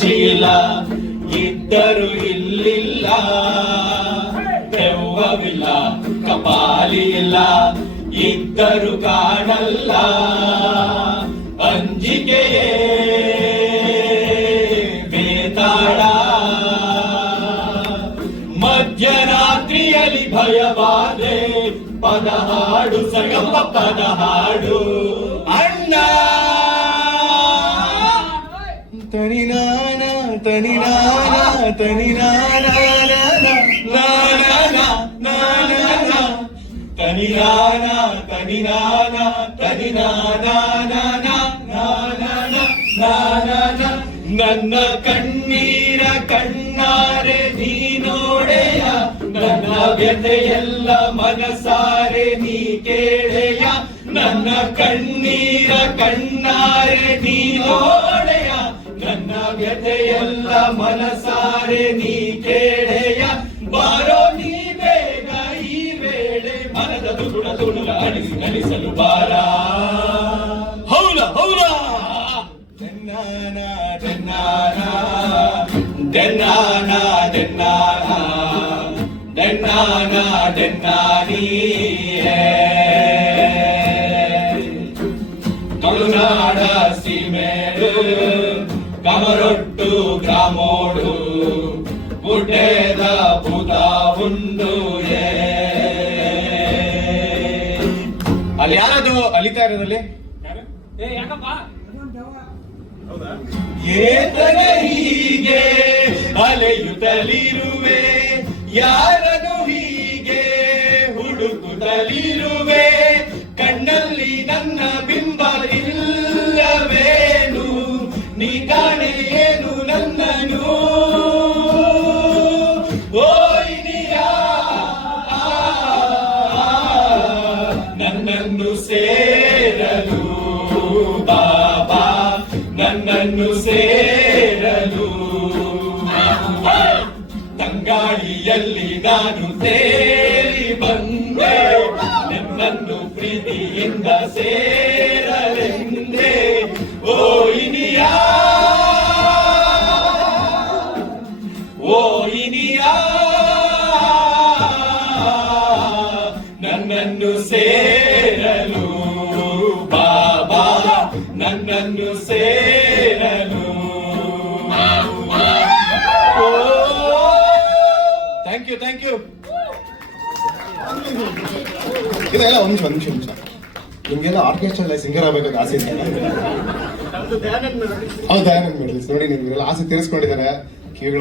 ಚೀಲ ಇದ್ದರು ಇಲ್ಲಿಲ್ಲ. ದೆವ್ವವಿಲ್ಲ ಕಪಾಲಿ ಇಲ್ಲ ಇದ್ದರು ಕಾಣಲ್ಲ. ಅಂಜಿಕೆಯೇ ಬೇತಾಳ. ಮಧ್ಯರಾತ್ರಿಯಲ್ಲಿ ಭಯವಾದೆ ಪದ ಹಾಡು ಸಗಮ ಪದ ಹಾಡು ಅಣ್ಣ! ತನಿನಾನ ತನಿನಾನ ತನಿನಾನ ತನಿನಾನ ತನಿನಾನ ತನಿನಾನ ನನ್ನ ಕಣ್ಣೀರ ಕಣ್ಣಾರೆ ನೀ ನೋಡೆಯ, ನನ್ನ ವ್ಯಥೆಯೆಲ್ಲ ಮನಸಾರೆ ನೀ ಕೇಳೆಯ. ನನ್ನ ಕಣ್ಣೀರ ಕಣ್ಣಾರೆ ನೀ ನೋಡೆ ವ್ಯಥೆಯೆಲ್ಲ ಮನಸಾರೆ ನೀ ಕೇಳೆಯ. ಬಾರೋ, ನೀ ಬೇಗ ಈ ವೇಳೆ ಮನದ ತುಗುಣ ತುಣುಲ ಅಡಿಸಿ ನಲಿಸಲು ಬಾರ. ಹೌಲ ಹೌಲ ಜನ್ನಾನ ಜನ್ನಾನ ಜನ್ನಾನ ಜನ್ನಾನ ಜನ್ನಾನ, ಜನ್ನಾನಿ. ಕರುನಾಡ ಸೀಮೆಡು. ಕಮರೊಟ್ಟು ಗ್ರಾಮೋಡು ಗುಡ್ಡೆದ ಭೂತ ಉಂಡು ಏ. ಅಲ್ಲಿ ಯಾರದು ಅಲಿತಾ ಇರೋದಲ್ಲಿ ಏತನ ಹೀಗೆ ಅಲೆಯುತ್ತಲಿರುವೆ ಯಾರನು ಹೀಗೆ ಹುಡುಕುತ್ತಲಿರುವೆ ಕಣ್ಣಲ್ಲಿ ನನ್ನ ಬಿಂಬ ಏನು ನನ್ನನು ನನ್ನನ್ನು ಸೇರಲು ಬಾಬಾ. ನನ್ನನ್ನು ಸೇರಲು. ತಂಗಾಳಿಯಲ್ಲಿ ನಾನು ತೇರಿ ಬಂದೆ. ನನ್ನನ್ನು ಪ್ರೀತಿಯಿಂದ ಸೇರಲೆಂದೆ ಇದೆಲ್ಲ ಒಂದು ನಿಮಿಷ ಒಂದು ನಿಮಿಷ ನಿಮ್ಗೆಲ್ಲ ಆರ್ಕೆಸ್ಟ್ರಾ ಸಿಂಗರ್ ಆಗ್ಬೇಕಂತ ಆಸೆ ಇದೆ ಹೌದು ದಯಾನಂದ್ ಮೆಡಲ್ಸ್ ನೋಡಿ ನಿಮ್ಗೆಲ್ಲ ಆಸೆ ತೀರಿಸ್ಕೊಂಡಿದ್ದಾರೆ. ಕಿವಿಗಳ